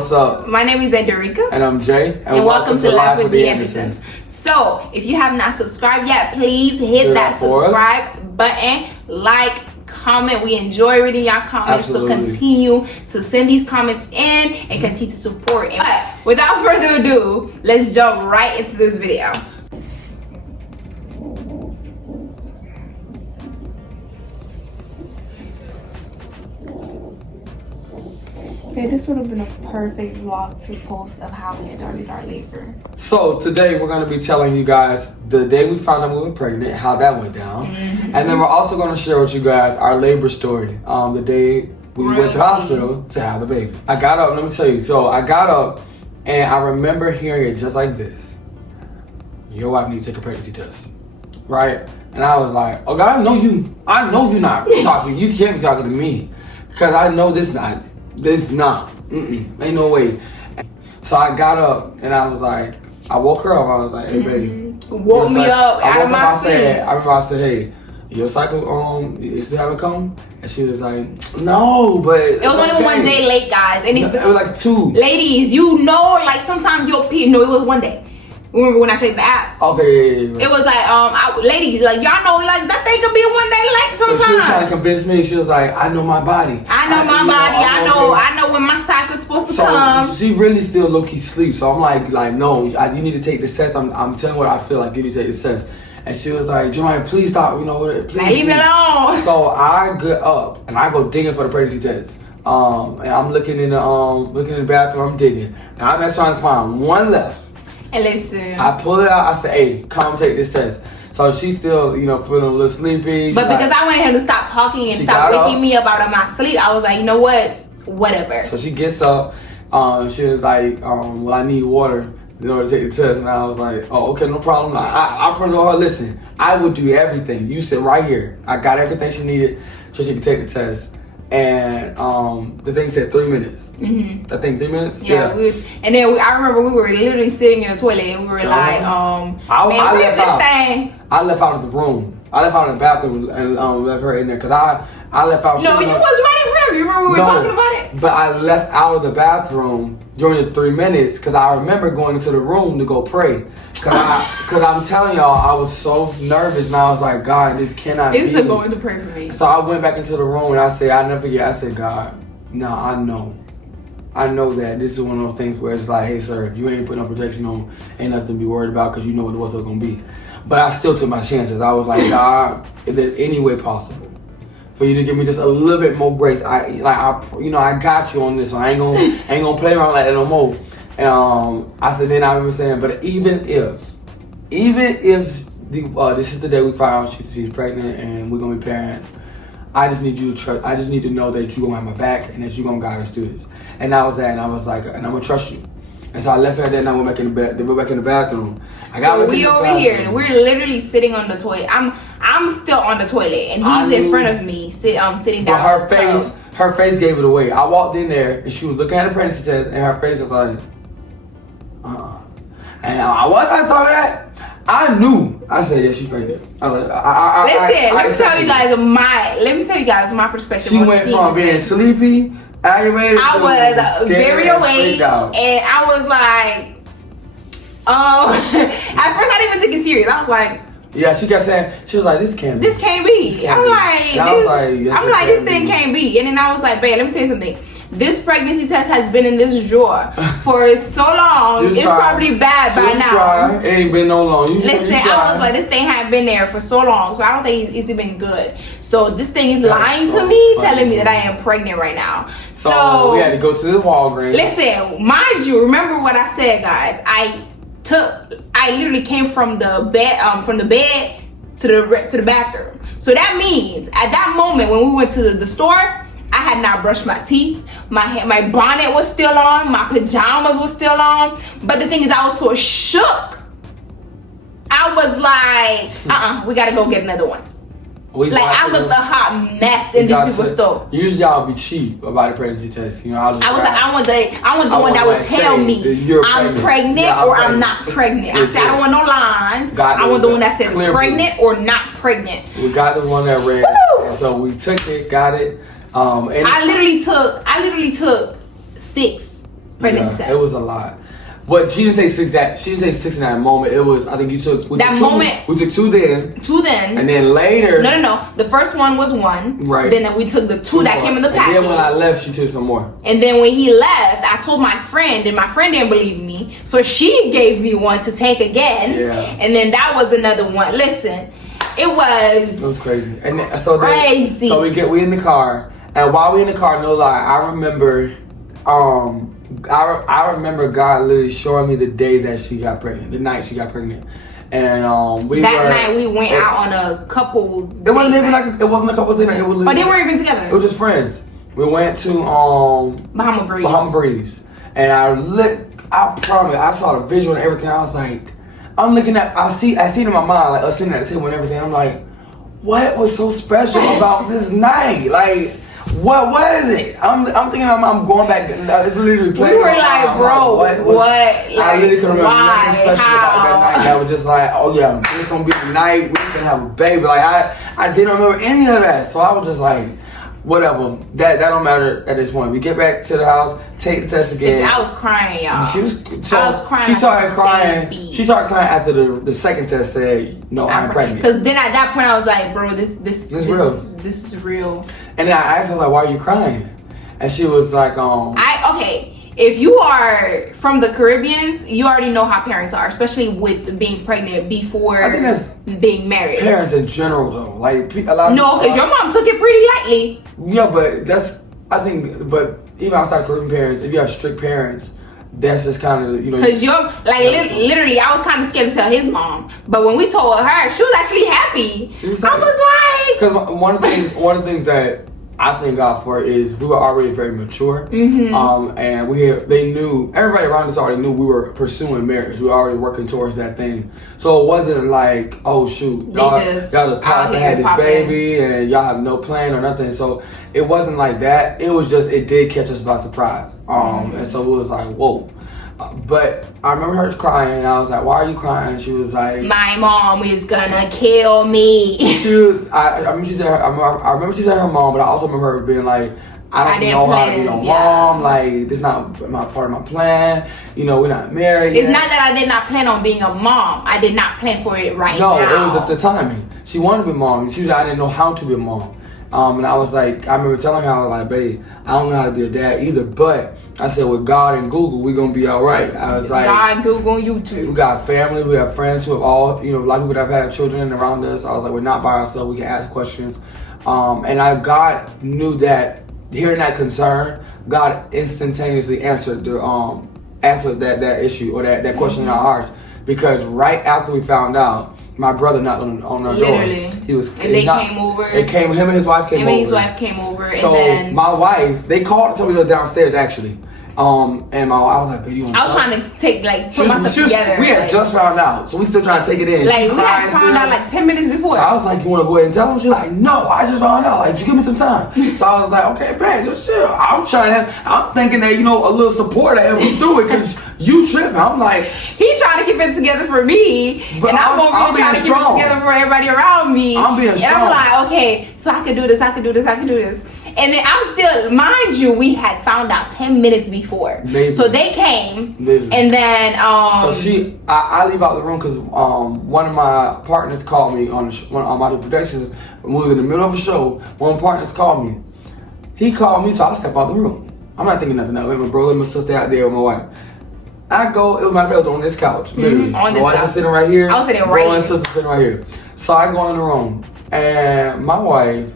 what's up? My name is Ederica. And I'm Jay. And welcome to Life with the Andersons. So, if you have not subscribed yet, please hit that subscribe button, like, comment. We enjoy reading y'all comments. Absolutely. So continue to send these comments in and continue to support. But without further ado, let's jump right into this video. Okay, this would have been a perfect vlog to post of how we started our labor. So today we're going to be telling you guys the day we found out we were pregnant, how that went down. And then we're also going to share with you guys our labor story. The day we went to the hospital to have the baby. I got up, let me tell you. So I got up and I remember hearing it just like this. Your wife needs to take a pregnancy test. Right? And I was like, oh God, I know you're not talking. You can't be talking to me. Because I know this not. Ain't no way. So I got up and I was like, I woke her up. I was like, hey, baby. Woke me up out of my sleep. I remember I said, hey, your cycle, you still haven't come? And she was like, no, but it was only 1 day late, guys. And it was like 2. Ladies, you know, like sometimes you'll pee. No, it was 1 day. Remember when I checked the app? Okay. It was like, ladies, like y'all know, like that thing could be 1 day late sometimes. So she was trying to convince me. She was like, I know my body. I know my body. I know when my cycle's supposed to come. So she really still low-key sleeps. So I'm like, no, you need to take this test. I'm telling her what I feel like. You need to take this test. And she was like, Joanne, please stop. Please. Leave me alone. So I get up and I go digging for the pregnancy test. And I'm looking in the bathroom. I'm digging. And I'm just trying to find one left. And listen, I pull it out. I said, hey, come take this test. So she's still, feeling a little sleepy. But because I wanted him to stop talking and stop waking me up out of my sleep, I was like, you know what? Whatever. So she gets up. She was like, well, I need water in order to take the test. And I was like, oh, okay, no problem. I told her, listen, I would do everything. You sit right here. I got everything she needed so she could take the test. And the thing said 3 minutes. I think 3 minutes. Yeah. And then I remember we were literally sitting in the toilet and we were like, I left out of the room. I left out of the bathroom and left her in there because I left out. No, you was right in front of you. Remember we were talking about it? But I left out of the bathroom during the 3 minutes because I remember going into the room to go pray. Because I'm telling y'all, I was so nervous and I was like, God, this cannot be. It's still going to pray for me. So I went back into the room and I said, I never forget. I said, God, no, I know that this is one of those things where it's like, hey, sir, if you ain't putting no protection on, ain't nothing to be worried about because you know what's going to be. But I still took my chances. I was like, God, if there's any way possible for you to give me just a little bit more grace, I got you on this one. I ain't gonna play around like that no more. And I said, then I remember saying, but even if this is the day we find out she's pregnant and we're gonna be parents, I just need you to trust. I just need to know that you're gonna have my back and that you're gonna guide us through this. And that was that. And I was like, and I'm gonna trust you. And so I left her there and I went back in the bed. Went back in the bathroom. So we over here and we're literally sitting on the toilet. I'm still on the toilet and he's in front of me, sitting down. But her face gave it away. I walked in there and she was looking at the pregnancy test and her face was like, And once I saw that, I knew. I said, yeah, she's pregnant. I was like, let me tell you guys my perspective. She went from being sleepy, aggravated. I was very awake, and I was like, at first I didn't even take it serious. I was like, yeah, she kept saying, she was like, this can't be. This can't be. This thing can't be. And then I was like, babe, let me tell you something. This pregnancy test has been in this drawer for so long. It's probably bad by now. It ain't been no long. Listen, I was like, this thing had been there for so long, so I don't think it's even good. So this thing is lying to me, telling me that I am pregnant right now. So we had to go to the Walgreens. Listen, mind you, remember what I said, guys. I literally came from the bed to the bathroom. So that means at that moment when we went to the store, I had not brushed my teeth. My bonnet was still on. My pajamas was still on. But the thing is, I was so shook. I was like, we gotta go get another one. I looked a hot mess in these people's store. Usually I'll be cheap about the pregnancy test. I want the one that would tell me I'm pregnant or I'm not pregnant. I said I don't want no lines. I want the one that says pregnant or not pregnant. We got the one that read, and so we took it, got it. I literally took 6 pregnancy test. It was a lot. But she didn't take 6 that. She didn't take 6 in that moment. It was, I think you took that took moment. We took 2 then. 2 then. And then later. No. The first one was 1. Right. Then we took the 2 that came in the package. And then when I left, she took some more. And then when he left, I told my friend, and my friend didn't believe me, so she gave me one to take again. Yeah. And then that was another one. Listen, it was crazy. And then, crazy. So we in the car, and while we in the car, no lie, I remember, I remember God literally showing me the day that she got pregnant, the night she got pregnant, and night we went out on a couple's. It wasn't even it wasn't a couple's dinner. It was. But they weren't even together. It was just friends. We went to Bahama Breeze, and I promise, I saw the visual and everything. I was like, I'm looking at, I see it in my mind, like us sitting at the table and everything. I'm like, what was so special about this night? Like, what is it? I'm thinking I'm going back. It's literally playing. We were like, bro, what? Like, I literally couldn't remember nothing special about that night. That was just like, oh yeah, this gonna be the night we can have a baby. Like I didn't remember any of that, so I was just like, whatever. That don't matter at this point. We get back to the house, take the test again. I was crying, y'all. I was crying. She started crying. She started crying after the second test said, no, I'm pregnant. Because then at that point I was like, bro, this is real. And then I asked her, like, why are you crying? And she was like, if you are from the Caribbeans, you already know how parents are, especially with being pregnant before I think that's being married. Parents in general, though, like a lot of because your mom took it pretty lightly. Yeah, but but even outside of Caribbean parents, if you have strict parents, that's just kind of, you know. Because literally, I was kind of scared to tell his mom, but when we told her, she was actually happy. I was like, because one of the things that I thank God for is we were already very mature, and they knew, everybody around us already knew we were pursuing marriage. We were already working towards that thing, so it wasn't like, oh shoot, y'all just had this baby and y'all have no plan or nothing. So it wasn't like that. It was just, it did catch us by surprise, and so it was like, whoa. But I remember her crying, and I was like, why are you crying? She was like, my mom is gonna kill me. I remember she said her mom, but I also remember her being like, I don't know how to be no mom. Like, this is not part of my plan. You know, we're not married yet. It's not that I did not plan on being a mom. I did not plan for it now. No, it was the timing. She wanted to be a mom. She said, I didn't know how to be a mom. And I was like, I remember telling her, I was like, babe, I don't know how to be a dad either, but I said, with God and Google, we're going to be all right. I was like, God, Google, YouTube. We got family, we have friends who have all, you know, a lot of people that have had children around us. I was like, we're not by ourselves, we can ask questions. And God knew that, hearing that concern, God instantaneously answered that issue or that question in our hearts. Because right after we found out, my brother knocked on our door. Came over. Him and his wife came over. His wife came over. So and then my wife, they called to tell me to go downstairs actually. And I was like, you want I was trying to put myself together. We had just found out, so we still trying to take it in. Like, we had found out like 10 minutes before. So I was like, you want to go ahead and tell them? She's like, no, I just found out. Like, just give me some time. So I was like, okay, man, just chill. I'm thinking that, you know, a little support to help you through it, because you tripping. I'm like, he trying to keep it together for me, and I'm over here trying to keep it together for everybody around me. I'm being strong. And I'm like, okay, so I could do this, I could do this, I could do this. And then I'm still, mind you, we had found out 10 minutes before. Maybe. So they came, and then so I leave out the room because one of my partners called me on my productions. We was in the middle of a show. One of my partners called me. He called me, so I step out the room. I'm not thinking nothing of it. My brother and my sister out there with my wife. I go. It was my bed on this couch, literally. On this couch. couch. Sitting right here. I was sitting right here. And sister sitting right here. So I go in the room, and my wife.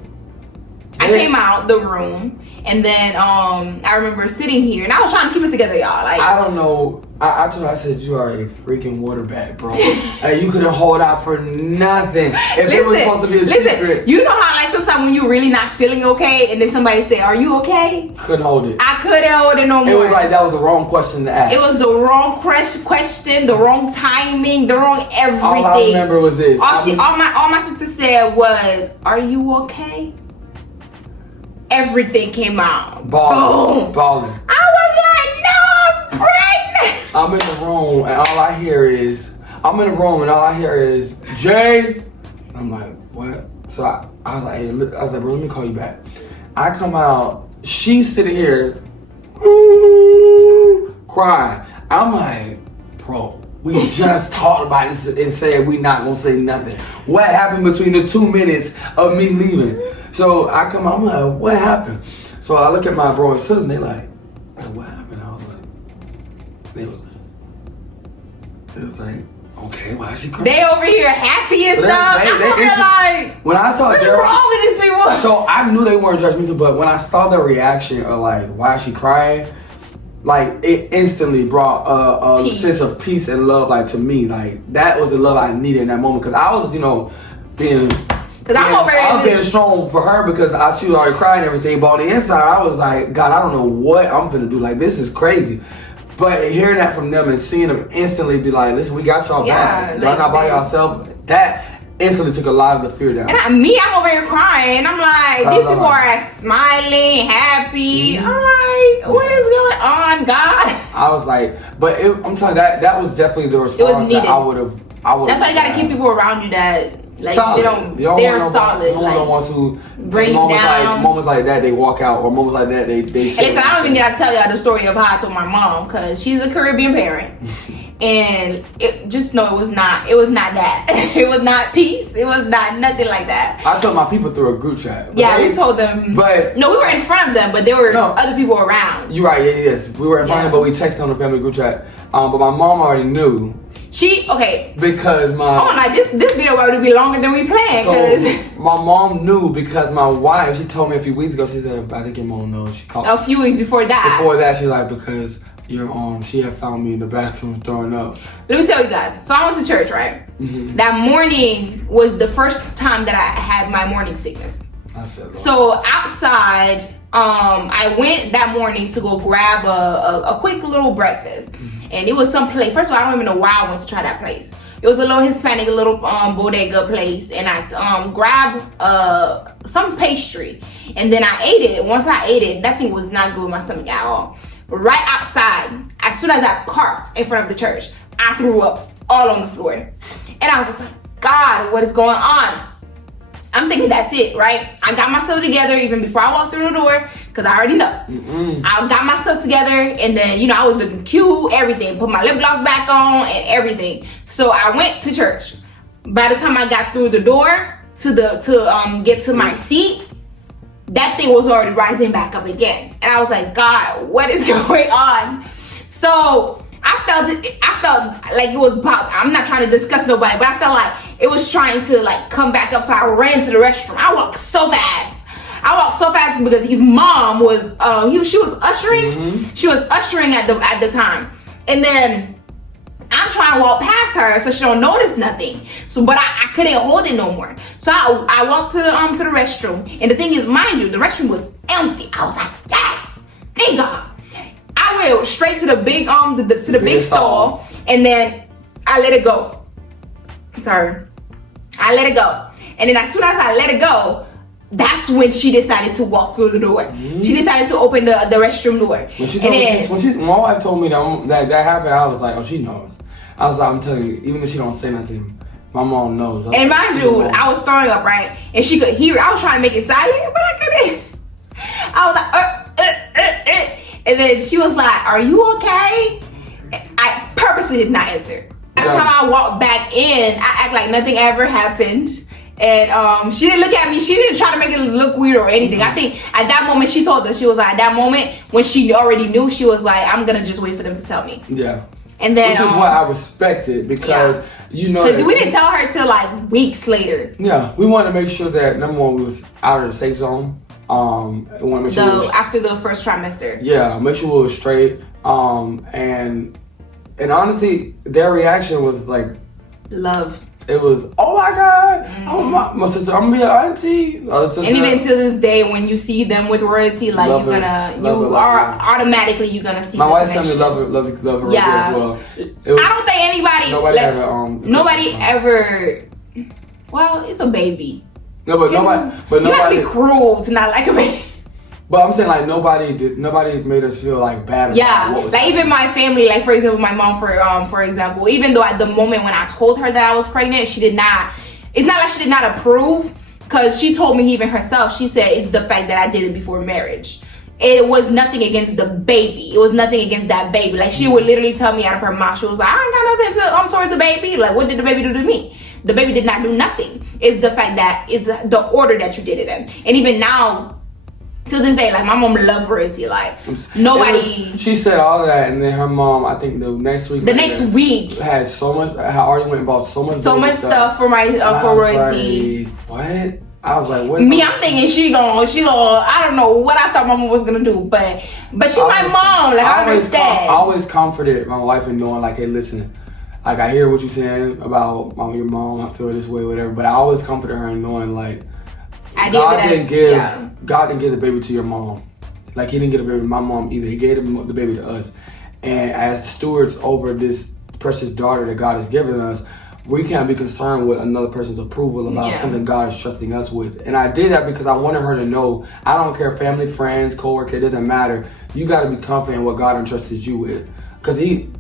I came out the room, and then I remember sitting here, and I was trying to keep it together, y'all. Like, I don't know. I told her, I said, you are a freaking water bag, bro. You couldn't hold out for nothing. If it was supposed to be a secret. You know how, like, sometimes when you're really not feeling okay, and then somebody say, are you okay? Couldn't hold it. I couldn't hold it no more. It was like that was the wrong question to ask. It was the wrong question, the wrong timing, the wrong everything. All I remember was this. All my sister said was, are you okay? Everything came out. Balling. I was like, no, I'm pregnant. I'm in the room, and all I hear is, Jay. I'm like, what? So I was like, hey, bro, let me call you back. I come out, she's sitting here, crying. I'm like, bro, we just talked about this and said we not gonna say nothing. What happened between the 2 minutes of me leaving? So I come out, I'm like, what happened? So I look at my bro and sister and they like, what happened? I was like, they was like, okay, why is she crying? They over here happy and So stuff. I'm over here like, when I saw what's Daryl, wrong with these people? so I knew they weren't judgmental, but when I saw their reaction of like, why is she crying? Like, it instantly brought a sense of peace and love, like, to me. Like, that was the love I needed in that moment. Because I was, being strong for her because she was already crying and everything. But on the inside, I was like, God, I don't know what I'm finna do. Like, this is crazy. But hearing that from them and seeing them instantly be like, listen, we got y'all back. Y'all not by yourself. That instantly took a lot of the fear down. And I'm over here crying. I'm like, these people are smiling, happy. I'm like, what is going on, God? I was like, but I'm telling you, that was definitely the response that I would have. That's why you gotta keep people around you that like solid. they're solid. No one wants to bring you down. Moments like that, they walk out, or moments like that, they. Listen, I don't even gotta tell y'all the story of how I told my mom because she's a Caribbean parent. And just know it was not that. It was not peace. It was not nothing like that. I told my people through a group chat. Yeah, we told them. But no, we were in front of them, but there were other people around. You're right. Yes, we were in front of them, but we texted on the family group chat. But my mom already knew. Because this video would be longer than we planned. So my mom knew because my wife, she told me a few weeks ago. She said, I think your mom knows. She called a few weeks before that. Before that, she's like, because she had found me in the bathroom throwing up. Let me tell you guys. So I went to church, right? Mm-hmm. That morning was the first time that I had my morning sickness. I said, so outside, I went that morning to go grab a quick little breakfast. Mm-hmm. And it was some place. First of all, I don't even know why I went to try that place. It was a little Hispanic, little bodega place. And I grabbed some pastry. And then I ate it. Once I ate it, that thing was not good with my stomach at all. Right outside, as soon as I parked in front of the church, I threw up all on the floor. And I was like, God, what is going on? I'm thinking that's it, right? I got myself together even before I walked through the door, because I already know. I got myself together, and then, I was looking cute, everything. Put my lip gloss back on and everything. So I went to church. By the time I got through the door to get to my seat, that thing was already rising back up again. And I was like, God, what is going on? So I felt like it was about, I'm not trying to discuss nobody, but I felt like it was trying to like come back up. So I ran to the restroom. I walked so fast because his mom was, she was ushering. Mm-hmm. She was ushering at the time. And then I'm trying to walk past her so she don't notice nothing. So, but I couldn't hold it no more. So I walked to the restroom. And the thing is, mind you, the restroom was empty. I was like, yes, thank God. I went straight to the big big stall, and then I let it go. I let it go. And then as soon as I let it go, that's when she decided to walk through the door. Mm-hmm. She decided to open the restroom door. When my wife told me that happened, I was like, oh, she knows. I was like, I'm telling you, even if she don't say nothing, my mom knows. And mind you, I was throwing up, right? And she could hear it. I was trying to make it silent, but I couldn't. I was like, And then she was like, are you okay? I purposely did not answer. Every time I walked back in, I act like nothing ever happened. And she didn't look at me. She didn't try to make it look weird or anything. I think at that moment, she told us, she was like, at that moment, when she already knew, she was like, I'm going to just wait for them to tell me. Yeah. And then, which is what I respected because, because we didn't tell her till like weeks later. Yeah. We wanted to make sure that, number one, we was out of the safe zone. After the first trimester. Yeah, make sure we were straight. And honestly, their reaction was like love. It was, oh my God, oh my sister, I'm gonna be an auntie. And even to this day, when you see them with royalty, like automatically you're gonna see. My wife's family love her as well. I don't think nobody ever. Well, it's a baby. No, but nobody. You have to be cruel to not like a baby. But I'm saying like nobody made us feel like bad about what was like happening. Even my family, like for example, my mom for example, even though at the moment when I told her that I was pregnant, she did not. It's not like she did not approve, because she told me even herself. She said it's the fact that I did it before marriage. it was nothing against the baby. It was nothing against that baby. Like, she would literally tell me out of her mouth, she was like, I ain't got nothing towards the baby. Like, what did the baby do to me? The baby did not do nothing. It's the fact that it's the order that you did it in. And even now, to this day, like, my mom loved royalty. Like, nobody. She said all of that, and then her mom, I think the next week had so much. Had already went and bought so much stuff for my for royalty. Like, what? I was like, what? Me, I'm thinking she gonna. I don't know what I thought my mom was gonna do, but she my mom. Like, I understand. I always comforted my wife in knowing, like, hey, listen, like, I hear what you're saying about your mom. I feel this way, whatever. But I always comforted her in knowing, like, God didn't give the baby to your mom. Like, he didn't give the baby to my mom either. He gave the baby to us. And as stewards over this precious daughter that God has given us, we can't be concerned with another person's approval about something God is trusting us with. And I did that because I wanted her to know, I don't care, family, friends, co-worker, it doesn't matter. You got to be confident in what God entrusted you with. Because he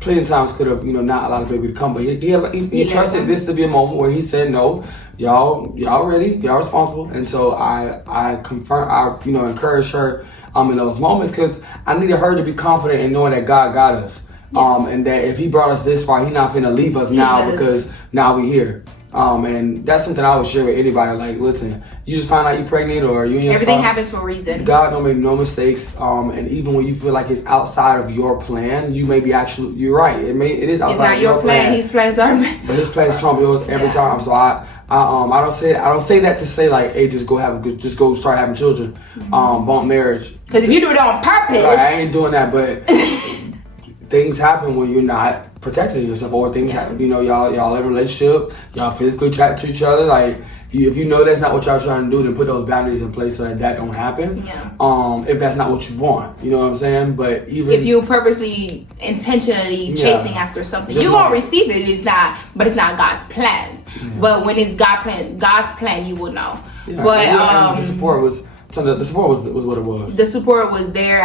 plenty of times could have, not allowed the baby to come, but he trusted this to be a moment where he said, no, y'all ready, y'all responsible. And so I encouraged her in those moments, because I needed her to be confident in knowing that God got us. And that if he brought us this far, he's not finna leave us now because now we here. And that's something I would share with anybody. Like, listen, you just find out you're pregnant, or you and your everything spouse, happens for a reason. God don't make no mistakes. And even when you feel like it's outside of your plan, you may be you're right. It is outside. It's not of your plan. His plans are. But his plans trump yours every time. So I don't say that to say, like, hey, just go start having children, bump marriage. Because if you do it on purpose, like, I ain't doing that. But things happen when you're not protecting yourself, or things happen. Y'all in a relationship, y'all physically attract to each other. Like, if you know that's not what y'all trying to do, then put those boundaries in place so that don't happen. If that's not what you want, you know what I'm saying. But even if you purposely, intentionally chasing after something, you won't receive it. It's not God's plans. But when it's God's plan, you will know. But the support was. So the support was what it was. The support was there.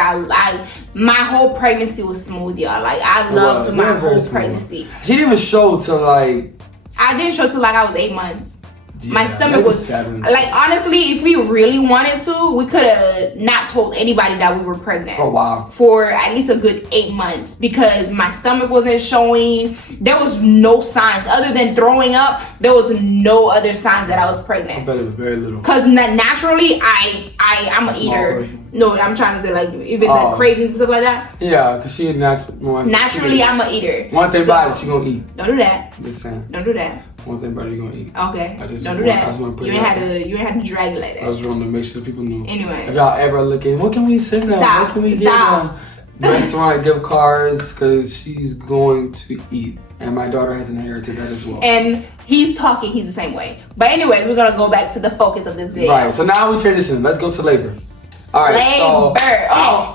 My whole pregnancy was smooth, y'all. Like, I loved my whole pregnancy. She didn't even show till like. I didn't show till like I was 8 months. Yeah, my stomach was 7. Like, honestly, if we really wanted to, we could have not told anybody that we were pregnant for a while, for at least a good 8 months, because my stomach wasn't showing. There was no signs other than throwing up. There was no other signs that I was pregnant. I bet it was very little. Because naturally, I'm an eater. No, I'm trying to say, like, even the cravings and stuff like that. Yeah, because she had naturally, I'm an eater. One thing about it, she gonna eat. Don't do that. Just saying. Don't do that. One thing about it, you gonna eat. Okay. Don't do that. You ain't had to drag it like that. I was trying to make sure people knew. Anyway, if y'all ever looking, what can we send them? What can we give them? Restaurant gift cards, because she's going to eat, and my daughter has inherited that as well. And he's the same way. But anyways, we're gonna go back to the focus of this video. Right. So now we transition. Let's go to labor. All right. Labor.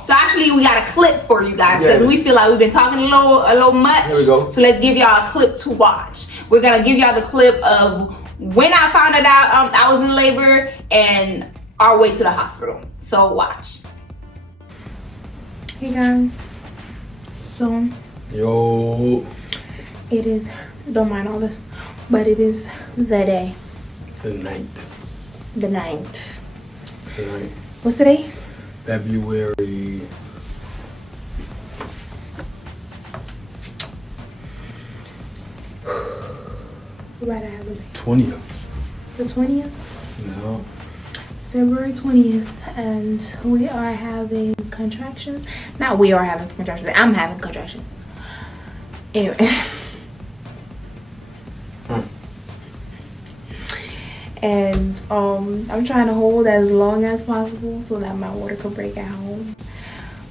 So actually, we got a clip for you guys, because we feel like we've been talking a little much. Here we go. So let's give y'all a clip to watch. We're gonna give y'all the clip of when I found it out I was in labor and our way to the hospital. So watch. Hey guys. So yo, it is, don't mind all this, but it is the day. The night. It's the night. What's today? February. Right, I have it. 20th. The 20th? No. February 20th, and we are having contractions. Not we are having contractions. I'm having contractions. Anyway. And I'm trying to hold as long as possible so that my water could break at home.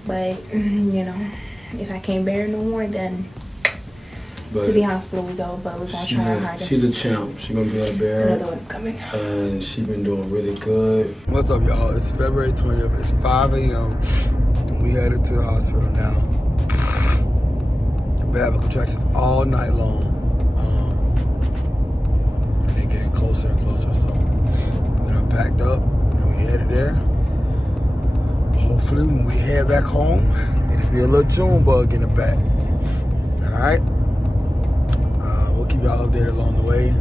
But if I can't bear no more, then to the hospital we go. But we're gonna try our hardest. She's a champ. She's gonna be able to bear it. Another one's coming. And she's been doing really good. What's up, y'all? It's February 20th. It's 5 a.m. We headed to the hospital now. We're having contractions all night long. And they're getting closer and closer. So we done packed up and we headed there. Hopefully when we head back home, it'll be a little June bug in the back. All right? We'll keep y'all updated along the way.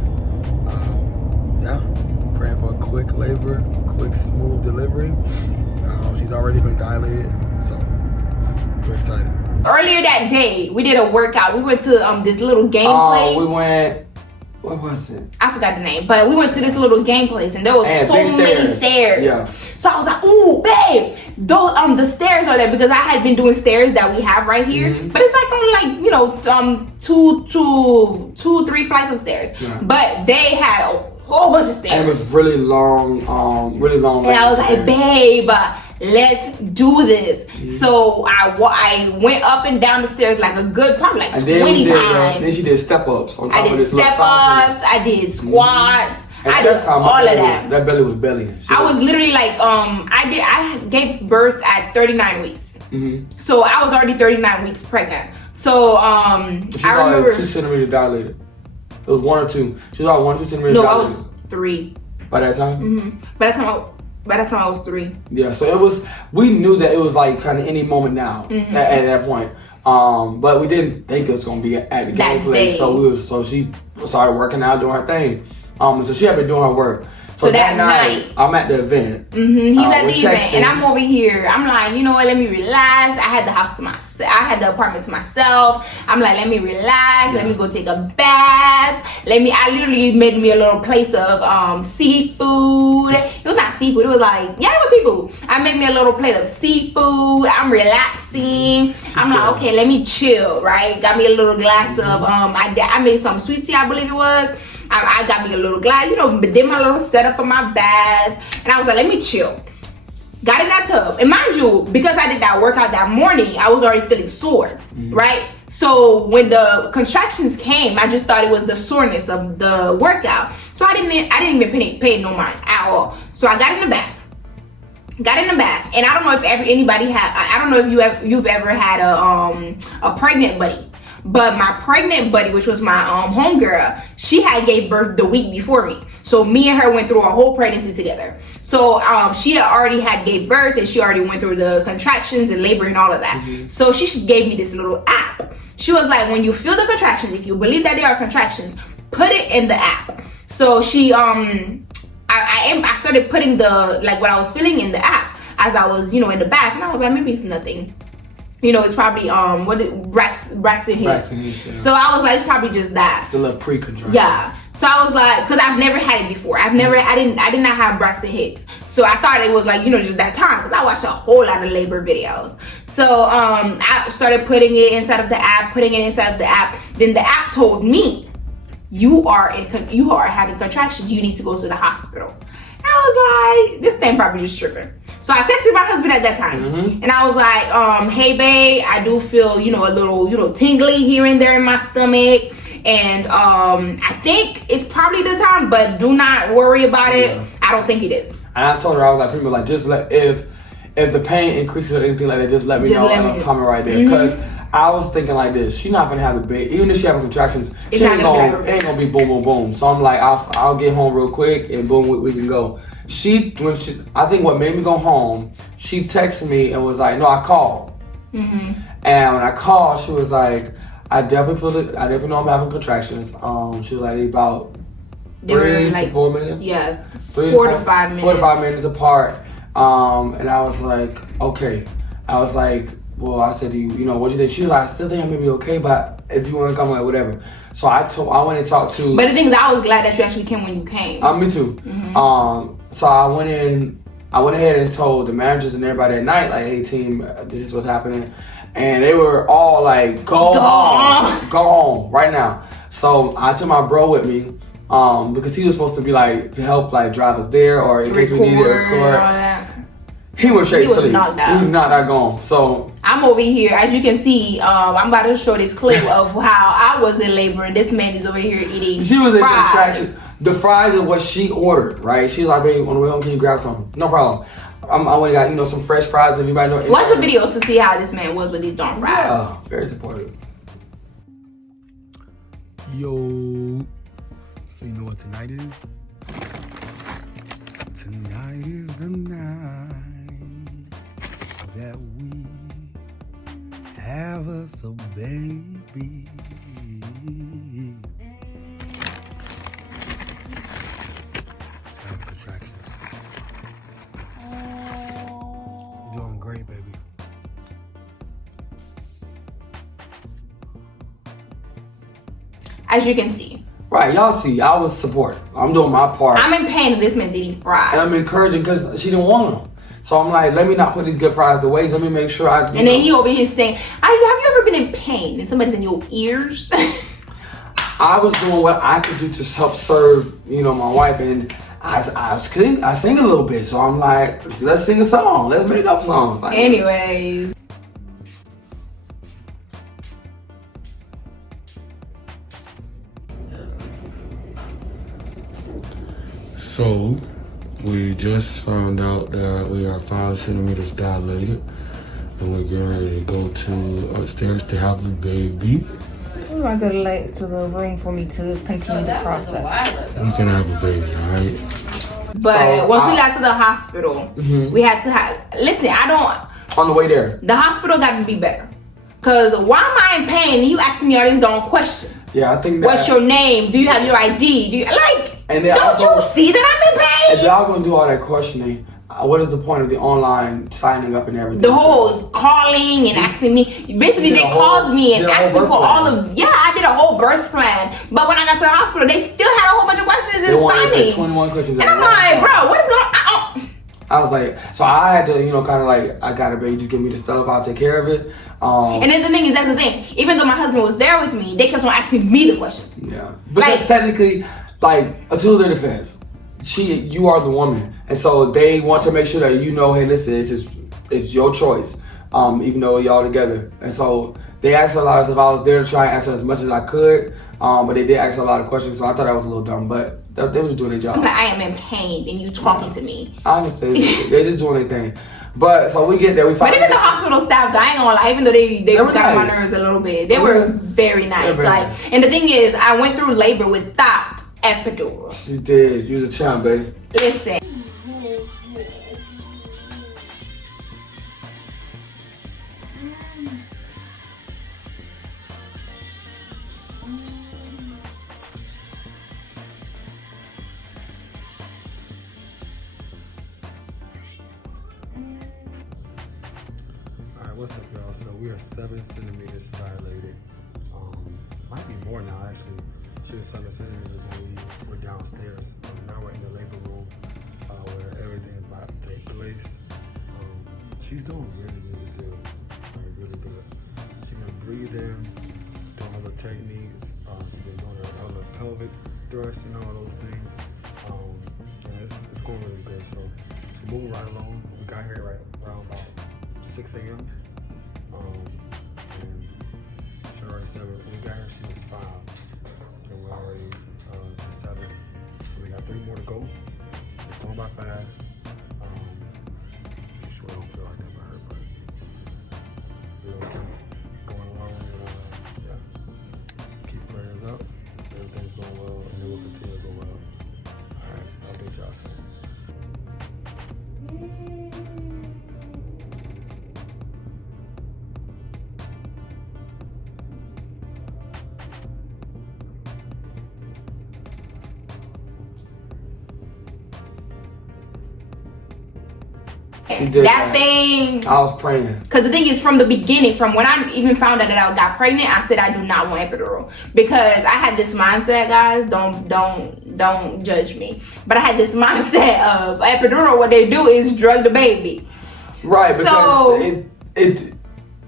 Praying for a quick labor, quick, smooth smooth delivery. She's already been dilated, so we're excited. Earlier that day, we did a workout. We went to this little game place. We went. What was it? I forgot the name, but we went to this little game place, and there was so many stairs. Yeah. So I was like, "Ooh, babe, those the stairs are there," because I had been doing stairs that we have right here, but it's like only like two, 3 flights of stairs. Yeah. But they had a whole bunch of stairs. And it was really long, And I was like, "Babe, let's do this." So I went up and down the stairs like a good, probably like 20 times. Then she did step ups on top I of did this step ups. I did squats. I did all of that. That belly was bellying. I was literally like, I gave birth at 39 weeks. So I was already 39 weeks pregnant. So I remember 2 centimeters dilated. It was 1 or 2. She was about 1 or 2 centimeters dilated. No, I was 3. By that time? By that time I was 3. Yeah, so it was, we knew that it was like kind of any moment now at that point. But we didn't think it was gonna be at the game place. So she started working out, doing her thing. So she had been doing her work. So that night, I'm at the event. He's at the event, and I'm over here. I'm like, you know what? Let me relax. I had the house to myself. I had the apartment to myself. I'm like, let me relax. Let me go take a bath. I literally made me a little place of seafood. It was not seafood. It was like, it was seafood. I made me a little plate of seafood. I'm relaxing. I'm like, okay, let me chill. Right? Got me a little glass of I made some sweet tea, I believe it was. I got me a little glass, did my little setup for my bath, and I was like, let me chill. Got in that tub, and mind you, because I did that workout that morning, I was already feeling sore, right? So when the contractions came, I just thought it was the soreness of the workout. So I didn't even pay no mind at all. So I got in the bath. And I don't know if I don't know if you've ever had a pregnant buddy. But my pregnant buddy, which was my homegirl, she had gave birth the week before me. So me and her went through a whole pregnancy together. So she had already gave birth, and she already went through the contractions and labor and all of that. So she gave me this little app. She was like, when you feel the contractions, if you believe that they are contractions, put it in the app. So she I started putting what I was feeling in the app as I was in the bath, and I was like, maybe it's nothing. It's probably Braxton Hicks. Yeah. So I was like, it's probably just that. The little pre-contraction. Yeah. So I was like, because I've never had it before. I did not have Braxton Hicks. So I thought it was like, just that time, because I watched a whole lot of labor videos. So I started putting it inside of the app. Then the app told me, you are having contractions. You need to go to the hospital. I was like, this thing probably just tripping. So I texted my husband at that time, and I was like, hey babe, I do feel, a little, tingly here and there in my stomach, and I think it's probably the time, but do not worry about it. I don't think it is. And I told her, I was like, pretty much like, just if the pain increases or anything like that, just let me know, and I'm coming right there. Because I was thinking like this, she's not gonna have the baby, even if she having contractions, it ain't gonna be boom, boom, boom. So I'm like, I'll get home real quick, and boom, we can go. I think what made me go home, she texted me and was like, no, I called. And when I called, she was like, I definitely feel it. I definitely know I'm having contractions. She was like, about 3 to 4 minutes. Yeah, 4 to 5 minutes. 4 to 5 minutes apart. And I was like, okay. I was like, well, I said to you, what you think? She was like, I still think I may be okay, but if you want to come, like whatever. So I went and talked to. But the thing is, I was glad that you actually came when you came. Me too. So I went ahead and told the managers and everybody at night, like, hey team, this is what's happening. And they were all like, go home right now. So I took my bro with me, because he was supposed to be like, to help like drive us there, or in case we needed to record. He was straight asleep. He was knocked out gone. So I'm over here, as you can see. I'm about to show this clip of how I was in labor, and this man is over here eating. She was in contraction. The fries are what she ordered, right? She's like, babe, on the way home, can you grab some? No problem. I went and got some fresh fries. Everybody know. Watch the videos to see how this man was with these darn fries. Yeah, very supportive. Yo, so you know what tonight is? Tonight is the night that we have us a baby. Contractions. as you can see. Right, y'all see, I was supportive. I'm doing my part. I'm in pain that this man's eating fries. And I'm encouraging because she didn't want them. So I'm like, let me not put these good fries to waste. Let me make sure I. And then he over here saying, have you ever been in pain and somebody's in your ears? I was doing what I could do to help serve, my wife, and I sing a little bit. So I'm like, let's sing a song. Let's make up songs. Like, anyways. So, we just found out that we are 5 centimeters dilated, and we're getting ready to go to upstairs to have a baby. We went to the room for me to continue the process. We can have a baby, alright? But So, once we got to the hospital, we had to have. Listen, on the way there. The hospital got to be better. Cause why am I in pain? And you asking me all these dumb questions. Yeah, I think that. What's your name? Do you have your ID? Do you And don't also, you see that I'm in if pain? y'all gonna do all that questioning, what is the point of the online signing up and everything? The whole calling and asking me. Basically, they called me and asked me for all of. Yeah, I did a whole birth plan. But when I got to the hospital, they still had a whole bunch of questions and They wanted to signing. put 21 questions. And I'm like, bro, what is going on? I was like, so I had to, kind of like, I got a baby, just give me the stuff, I'll take care of it. And then the thing is, that's the thing. Even though my husband was there with me, they kept on asking me the questions. Yeah, because technically, until their defense, you are the woman, and so they want to make sure that hey, listen, it's your choice, even though y'all together. And so they asked her a lot of stuff. I was there to try and answer as much as I could, but they did ask her a lot of questions, so I thought that was a little dumb, but they was doing their job. I'm like, I am in pain, and you talking to me. I understand. They just doing their thing. But so we get there, we find. But even the hospital staff, I ain't gonna lie, even though they got nice. on my nerves a little bit, they were very nice. Very nice. And the thing is, I went through labor without epidural. She did. She was a champ, baby. Listen. What's up, y'all? So we are 7 centimeters dilated. Might be more now, actually. She was 7 centimeters when we were downstairs. Now we're in the labor room where everything is about to take place. She's doing really, really good. Like, really good. She's been breathing, doing all the techniques. She's been doing all the pelvic thrusts and all those things. It's going really good. So she's moving right along. We got here right around about 6 a.m. And she already 7. When we got here, she was 5. And we're already to 7. So we got 3 more to go. It's going by fast. I'm sure I don't feel like that by her, but we're gonna keep going along and keep prayers up. Everything's going well and it will continue to go well. Alright, I'll update y'all soon. She did That thing. I was praying. Because the thing is, from the beginning, from when I even found out that I got pregnant, I said I do not want epidural. Because I had this mindset, guys, don't judge me. But I had this mindset of epidural, what they do is drug the baby. Right, because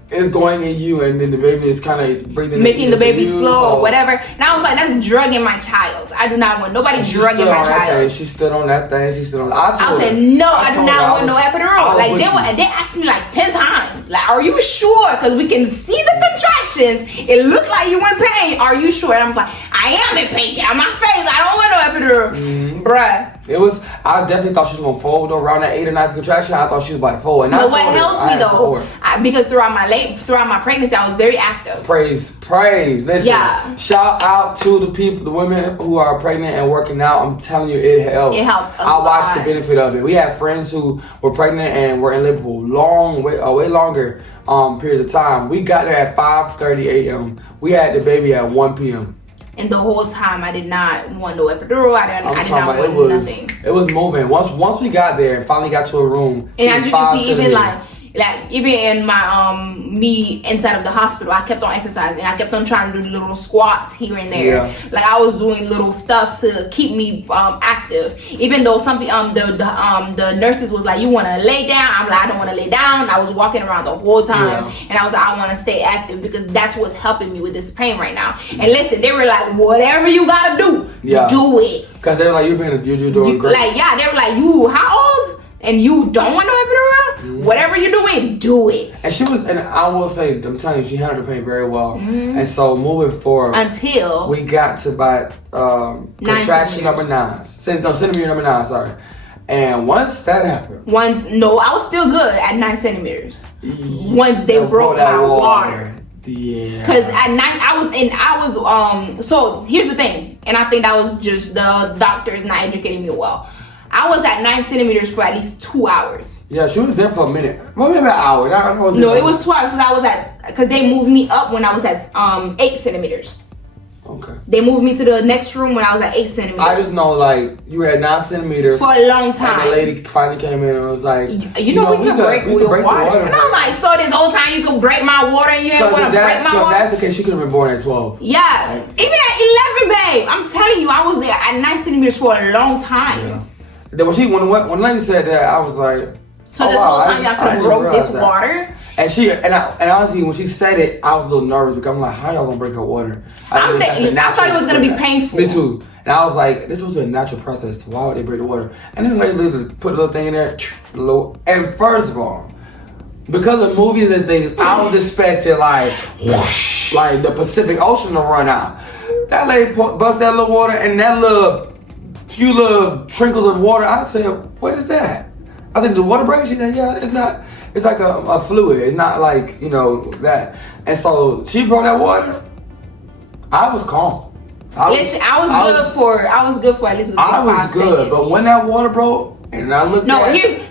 it's going in you, and then the baby is kind of breathing, making the baby you, slow so. or whatever. And I was like, that's drugging my child. I do not want nobody drugging my child. She stood on that thing. She stood on. I said, no, I do not want no epidural. Like they asked me like 10 times. Like, are you sure? Because we can see the contractions. It looked like you in pain. Are you sure? And I'm like, I am in pain. Get out my face. I don't want no epidural, bruh. It was. I definitely thought she was gonna fold though. Around that 8th or 9th contraction, I thought she was about to fold. And but what helped me though, because throughout my pregnancy, I was very active. Praise. Listen, shout out to the people, the women who are pregnant and working out. I'm telling you, it helps. It helps a I watched lot. the benefit of it. We had friends who were pregnant and were in labor for way longer periods of time. We got there at 5:30 a.m. We had the baby at 1 p.m. And the whole time, I did not want no epidural. I did not want nothing. It was moving. Once we got there and finally got to a room, and as you can see, even like Like even in my me inside of the hospital, I kept on exercising. I kept on trying to do little squats here and there. Yeah. Like I was doing little stuff to keep me active. Even though some the nurses was like, you want to lay down? I'm like, I don't want to lay down. I was walking around the whole time, and I was like, I want to stay active because that's what's helping me with this pain right now. And listen, they were like, whatever you gotta do, do it. Because they were like, you're doing great. Like they were like, you how old? And you don't want no epidural? Whatever you're doing, do it. And she was, and I will say, I'm telling you, she handled the pain very well. And so moving forward, until we got to about contraction number 9, centimeter number 9, sorry. And once that happened, I was still good at 9 centimeters. Once they broke my water. Yeah. Because at 9 I was so here's the thing, and I think that was just the doctors not educating me well. I was at 9 centimeters for at least 2 hours. Yeah, she was there for a minute. Well, maybe an hour. No, it was 2 hours because they moved me up when I was at 8 centimeters. Okay. They moved me to the next room when I was at 8 centimeters. I just know, like, you were at 9 centimeters. For a long time. And the lady finally came in and was like, you know we can break your water. And I was like, so this whole time you can break my water and you ain't want to break my water? If that's the case, she could have been born at 12. Yeah. Right. Even at 11, babe. I'm telling you, I was there at 9 centimeters for a long time. Yeah. Then when the lady said that, I was like, so this whole time y'all could have broke this water? And honestly, when she said it, I was a little nervous because I'm like, how y'all gonna break her water? I thought it was gonna be painful. Me too. And I was like, this was a natural process. Why would they break the water? And then they literally put a little thing in there, and first of all, because of movies and things, I was expecting like whoosh, like the Pacific Ocean to run out. That lady bust that little water and that few little trickles of water. I said, what is that? I said, the water break? She said, yeah, it's not. It's like a fluid. It's not like, that. And so she brought that water. I was calm. I was good for at least 5 seconds. But when that water broke, and I looked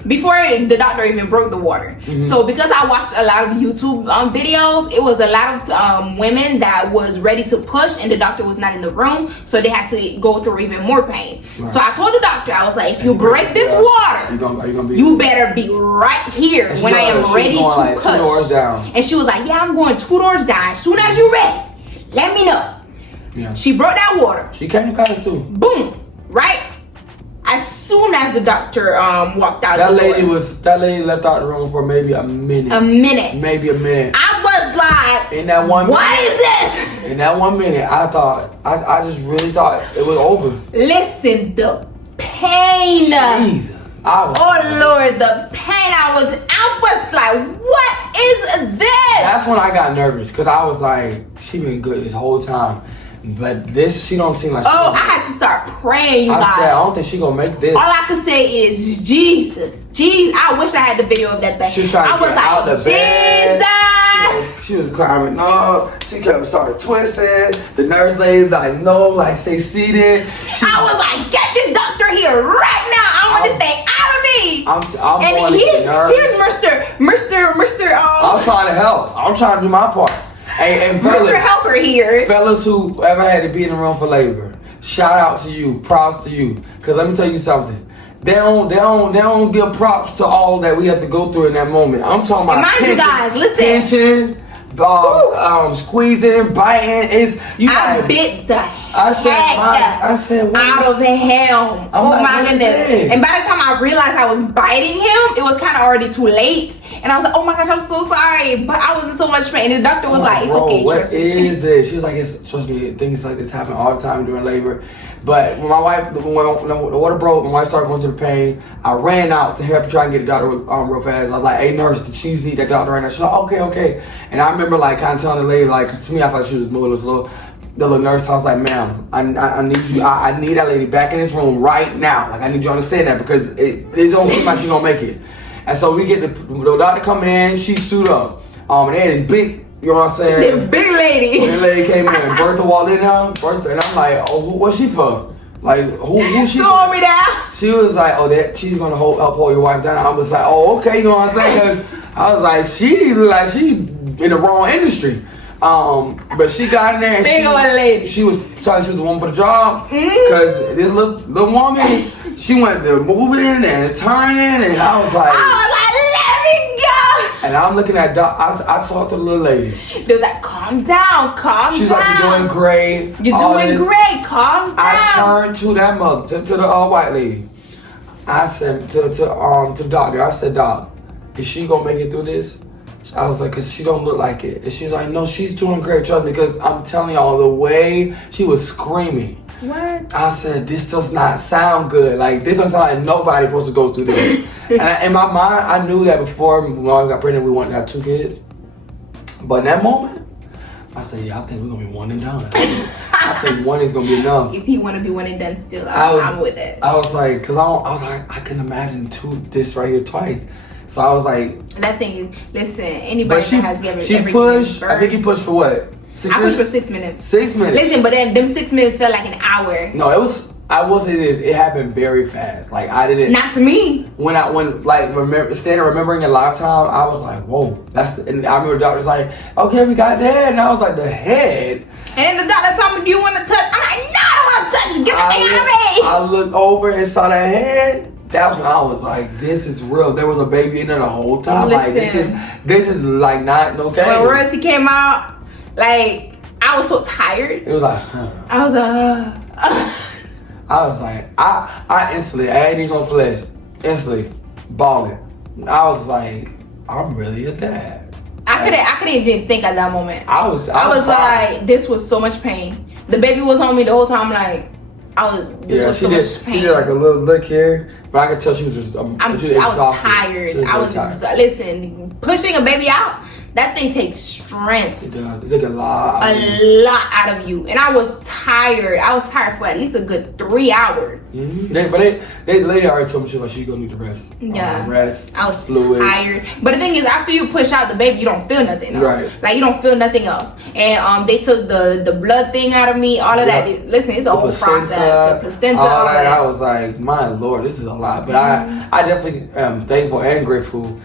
before the doctor even broke the water. So because I watched a lot of YouTube videos, it was a lot of women that was ready to push and the doctor was not in the room, so they had to go through even more pain. Right. So I told the doctor, I was like, if you break this water, you better be right here when I am ready to push. 2 doors down. And she was like, yeah, I'm going 2 doors down. As soon as you're ready, let me know. Yeah. She broke that water. She came past too. Boom. Right? As soon as the doctor walked out, that lady left out the room for maybe a minute. Maybe a minute. I was like, in that 1 minute, what is this? In that 1 minute, I thought, I just really thought it was over. Listen, the pain. Jesus. Lord, the pain. I was like, what is this? That's when I got nervous because I was like, she been good this whole time. But this, she don't seem like she I had to start praying, you guys. I said, I don't think she gonna make this. All I could say is, Jesus. I wish I had the video of that thing. She was trying to get out the bed. She was climbing up. She kept started twisting. The nurse lady's like, no, like, stay seated. I was like, get this doctor here right now. I want this thing out of me. I'm here's Mr. I'm trying to help. I'm trying to do my part. And Mr. Helper here. Fellas who ever had to be in the room for labor, shout out to you, props to you. Cause let me tell you something. They don't give props to all that we have to go through in that moment. I'm talking about mind you guys, listen. Pinching, squeezing, biting. I bit the heck out of him. Oh my goodness. And by the time I realized I was biting him, it was kind of already too late. And I was like, oh my gosh, I'm so sorry. But I was in so much pain. And the doctor was like, it's okay. What is this? She was like, trust me, things like this happen all the time during labor. But when when the water broke, my wife started going through the pain. I ran out to help try and get the doctor real fast. I was like, hey nurse, she need that doctor right now. She's like, okay. And I remember like kind of telling the lady, like, to me, I thought she was moving a little slow. The little nurse, I was like, ma'am, I need you. I need that lady back in this room right now. Like, I need you to understand that because it don't seem like she's gonna make it. And so we get the doctor come in, she suit up. And they had this big, you know what I'm saying? The big lady. The lady came in, Bertha walked in there, and I'm like, oh, what's she for? Like, who she? Told me that. She was like, oh, that she's gonna help hold your wife down. I was like, oh, okay, you know what I'm saying? I was like, she look like she in the wrong industry. But she got in there and big old lady. She was telling she was the one for the job. Cause this little woman, she went to moving and turning, and I was like, let me go. And I'm looking at Doc. I talked to the little lady. They was like, calm down, calm She's down. like, you're doing great. You're all doing this. great, calm down. I turned to that mother, to the white lady. I said to the doctor, I said, Doc, is she gonna make it through this? I was like, cause she don't look like it. And she's like, no, she's doing great, trust me, because I'm telling y'all, the way she was screaming. What? I said, this does not sound good. Like, this doesn't sound like nobody's supposed to go through this. And in my mind, I knew that before when I got pregnant, we wanted to have 2 kids. But in that moment, I said, yeah, I think we're gonna be one and done. I think one is gonna be enough. If he want to be one and done still, I'm with it. I was like, cause I was like, I couldn't imagine this right here twice. So I was like, That thing is, listen, anybody that has given she every pushed. birth, I think he pushed for what? 6 I pushed minutes? for 6 minutes. 6 minutes. Listen, but then them 6 minutes felt like an hour. No, it was. I will say this. It happened very fast. Like I didn't. Not to me. When remembering a lifetime, I was like, whoa, and I remember the doctor's like, okay, we got that, and I was like, the head. And then the doctor told me, do you want to touch? I'm like, no, I don't want to touch. Get the thing out of me. I looked over and saw the head. That's when I was like, this is real. There was a baby in there the whole time. Like this is like not no game. When royalty came out, like I was so tired. It was like, I was I was like, I instantly, I ain't even gonna flex, instantly balling. I was like, I'm really a dad. I couldn't even think at that moment. I was like, this was so much pain. The baby was on me the whole time. Like, this was so much pain. She did like a little lick here, but I could tell she was just, I was tired. Listen, pushing a baby out, that thing takes strength. It does. It took a lot out of you. And I was tired. I was tired for at least a good 3 hours. Mm-hmm. The lady already told me she was like, she's gonna need to rest. Yeah. Rest. I was fluids. tired. But the thing is, after you push out the baby, you don't feel nothing. No? Right. Like, you don't feel nothing else. And they took the blood thing out of me, all of that. Listen, it's a whole process. The placenta, all that. I was like, my Lord, this is a lot. But I definitely am thankful and grateful.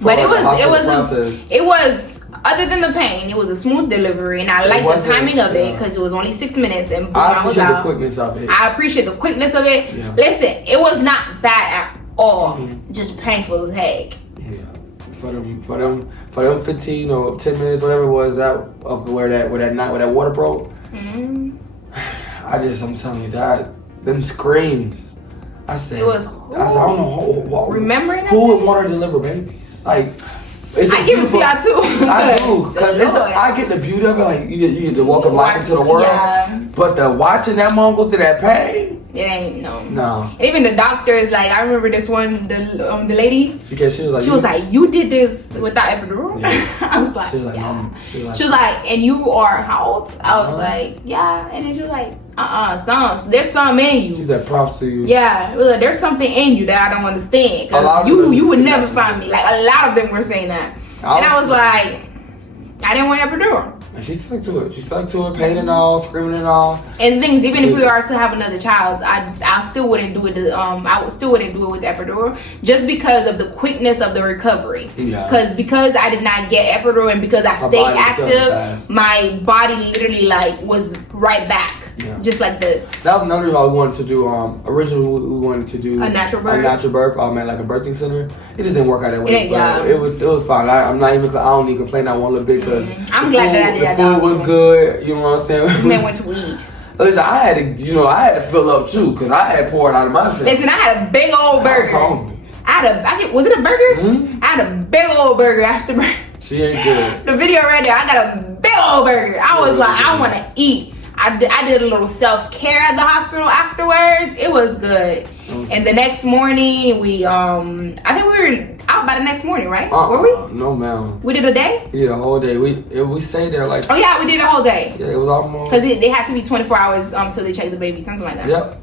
But it was other than the pain, it was a smooth delivery, and I like the timing of it because it was only 6 minutes, and boom, I was out. The quickness of it. I appreciate the quickness of it. Yeah. Listen, it was not bad at all, just painful as heck. Yeah, for them 15 or 10 minutes, whatever it was, that of where that water broke. Mm-hmm. I'm telling you that them screams. I said, I don't know remembering who would want to deliver babies. Like, I give it to y'all too. I do, because I get the beauty of it. Like you get to welcome life into the world. Yeah. But watching that mom go through that pain, it ain't no. No. Even the doctors, like I remember this one, the lady. She was like, you did this without epidural. Yeah. I was like, she was like, and you are how old? I was like, yeah. And then she was like, there's some in you. She said, props to you. Yeah, it was like, there's something in you that I don't understand. Cause you would never find me. Like a lot of them were saying that, and I was like, I didn't want epidural. And she stuck to it. She stuck to it, pain and all, screaming and all. And things, even if we are to have another child, I still wouldn't do it. I still wouldn't do it with the epidural, just because of the quickness of the recovery. Yeah. Because I did not get epidural, and because I stayed active, my body literally was right back. Yeah. Just like this. That was another reason I wanted to do. Originally, we wanted to do a natural birth. Like a birthing center. It just didn't work out that way. Yeah. It was fine. I don't even complain that one little bit because I'm glad that I did that. The food was good. You know what I'm saying? Men went to eat. Listen, I had to fill up too because I had poured out of myself. Listen, I had a big old burger. Was it a burger? Mm-hmm. I had a big old burger after burger. She ain't good. The video right there, I got a big old burger. I was like, I want to eat. I did a little self-care at the hospital afterwards. It was good. And the next morning, I think we were out by the next morning, right? Were we? No, ma'am. We did a day? We did a whole day. We stayed there like... Oh, yeah, we did a whole day. Yeah, it was almost... Because they had to be 24 hours till they check the baby, something like that. Yep.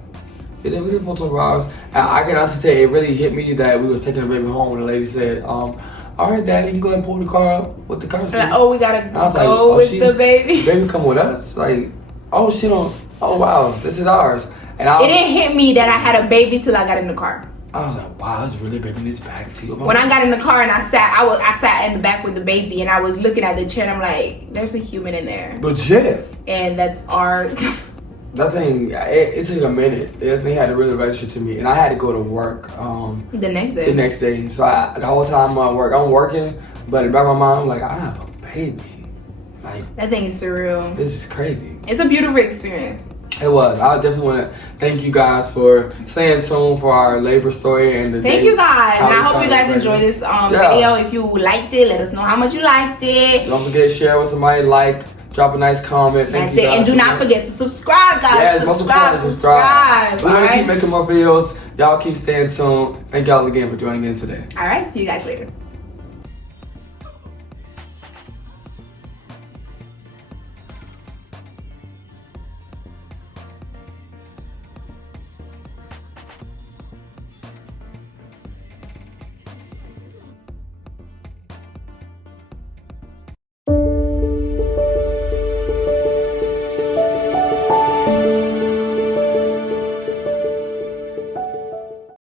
We did for 24 hours. I can honestly say it really hit me that we was taking the baby home when the lady said, all right, Dad, you can go ahead and pull the car up with the car seat. Like, we got to go with the baby. Baby come with us. Like... Oh wow, this is ours. And it didn't hit me that I had a baby till I got in the car. I was like, wow, it's really baby in this backseat. When I got in the car and I sat in the back with the baby and I was looking at the chair and I'm like, there's a human in there. Legit. And that's ours. that thing, it took a minute. They had to really register to me, and I had to go to work the next day. the next day. So the whole time I'm working, but in the back of my mind, I'm like, I have a baby. Like, That thing is surreal. this is crazy. It's a beautiful experience. It was. I definitely want to thank you guys for staying tuned for our labor story and the Thank day you guys. how And I we hope found you guys it enjoyed pregnant. this Yeah. video. If you liked it, let us know how much you liked it. Don't forget to share with somebody, drop a nice comment. Thank That's you it. guys And do so not much. forget to subscribe, guys. Yes, most important, subscribe. We want to Alright. keep making more videos. Y'all keep staying tuned. Thank y'all again for joining in today. Alright, see you guys later.